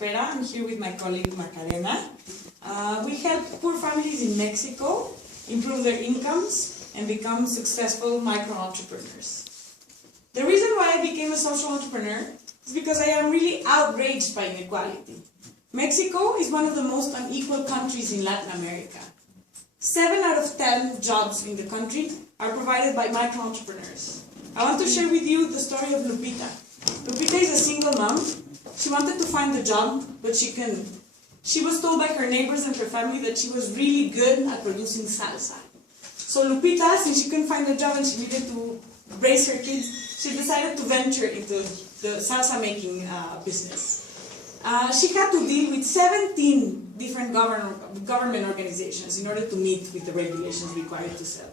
I'm here with my colleague Macarena. We help poor families in Mexico improve their incomes and become successful micro-entrepreneurs. The reason why I became a social entrepreneur is because I am really outraged by inequality. Mexico is one of the most unequal countries in Latin America. 7 out of 10 jobs in the country are provided by micro-entrepreneurs. I want to share with you the story of Lupita. Lupita is a single mom. She wanted to find a job, but she couldn't. She was told by her neighbors and her family that she was really good at producing salsa. So Lupita, since she couldn't find a job and she needed to raise her kids, she decided to venture into the salsa making business. She had to deal with 17 different government organizations in order to meet with the regulations required to sell.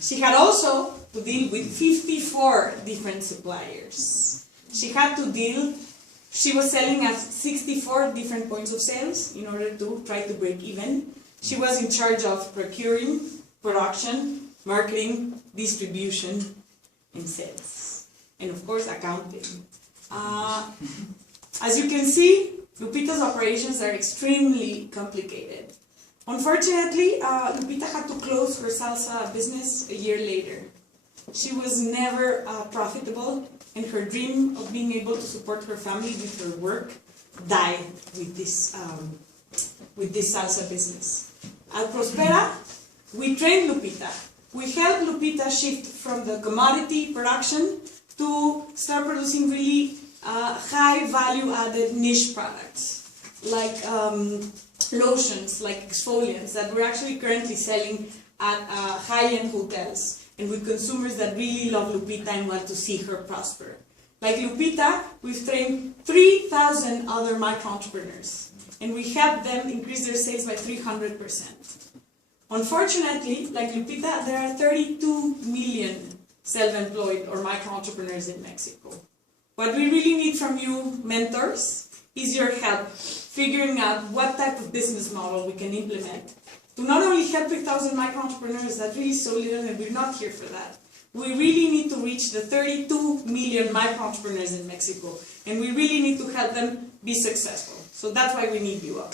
She had also to deal with 54 different suppliers. She was selling at 64 different points of sales in order to try to break even. She was in charge of procuring, production, marketing, distribution, and sales. And of course, accounting. As you can see, Lupita's operations are extremely complicated. Unfortunately, Lupita had to close her salsa business a year later. She was never profitable, and her dream of being able to support her family with her work died with this salsa business. At Prospera, we trained Lupita. We helped Lupita shift from the commodity production to start producing really high value-added niche products, like lotions, like exfoliants, that we're actually currently selling at high-end hotels, and with consumers that really love Lupita and want to see her prosper. Like Lupita, we've trained 3,000 other micro-entrepreneurs, and we helped them increase their sales by 300%. Unfortunately, like Lupita, there are 32 million self-employed or micro-entrepreneurs in Mexico. What we really need from you, mentors, is your help figuring out what type of business model we can implement to not only help 3,000 micro-entrepreneurs, that really so little, and we're not here for that. We really need to reach the 32 million micro-entrepreneurs in Mexico, and we really need to help them be successful. So that's why we need you all.